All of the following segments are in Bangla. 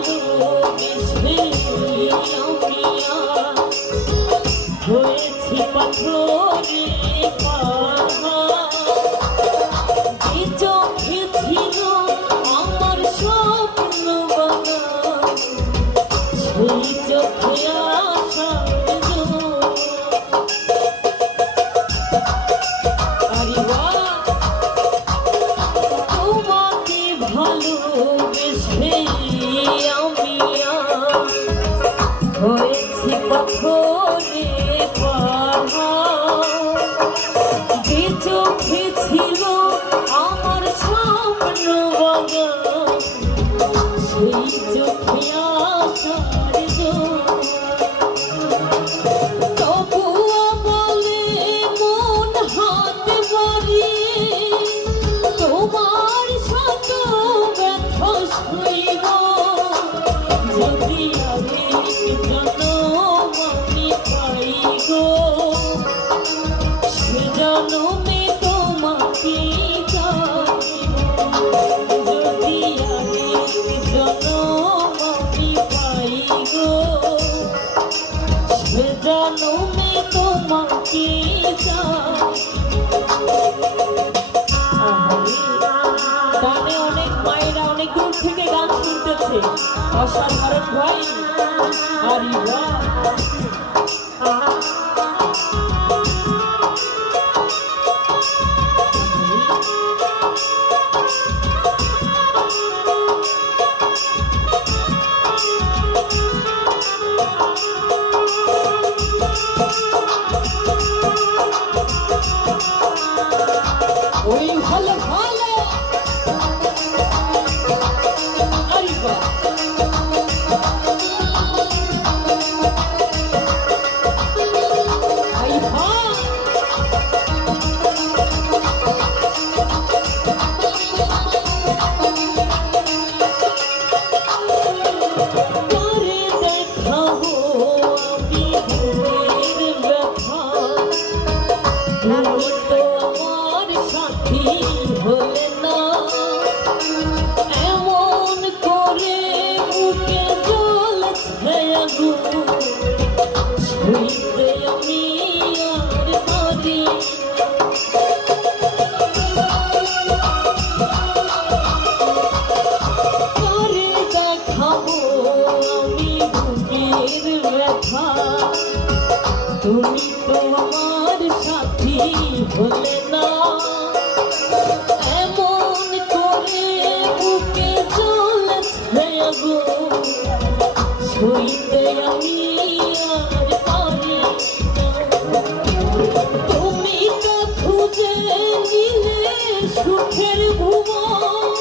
ভালোবেসে হয়েছি পাথরে যে চোখে ছিল আমার স্বপ্ন বাগান সেই চোখে আসার তোমাকে ভালোবেসে আমি হয়েছি পাথরে যে চোখে ছিল আমার স্বপ্ন বাগান সেই চোখে আসার তবুও বলে মন হাত বাড়িয়ে তোমার শত ব্যথা সইব যদি আগের জন্ম আমি পাই গো সে জন্মে তোমাকে যদি আগের জন্ম আমি পাই গো সে জন্মে তোমাকে গানে অনেক মায়েরা অনেক দূর থেকে গান শুনতেছে অসাধারণ ভাই আরে বাহ ওই ভালো ভালো আরে বাহ আই ভাই করে দেখাবো আমি বুকের ব্যথা তুমি তো আমার সাথী হলে না এমন করে বুকে জ্বলছে আগুন ছুঁইতে আমি আর পারি করে দেখাবো আমি বুকের ব্যথা তুমি তো আমার সাথী হলে না এমন করে বুকে জ্বলছে আগুন ছুঁইতে আমি আর পারি তুমি তো খুঁজে নিলে সুখের ভুবন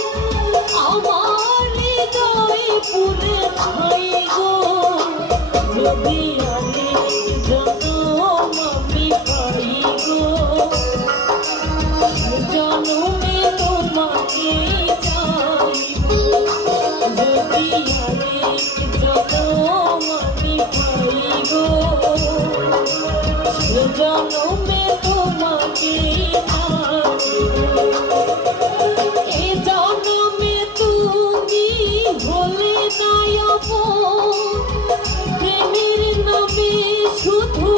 আমার হৃদয় পুরে ছাই গো যদি আমি জন্ম আমি পাই গো জন্মে তোমাকে চাইব যদি আমি জন্ম আমি পাই গো জন্মে তোমাকে এ জন্মে তুমি হলে নায়ক প্রেমের নামে শুধু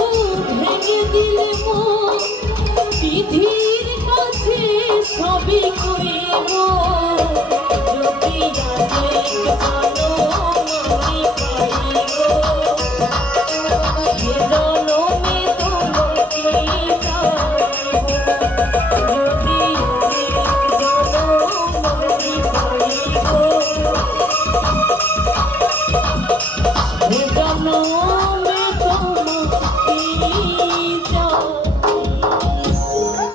ভেঙে দিলে মন বিধির কাছে সবই করিব যদি আগে জানো আমি পাই গো জন্মে তোমাকে চাইব যদি আগে জন্ম আমি পাই গো জন্ম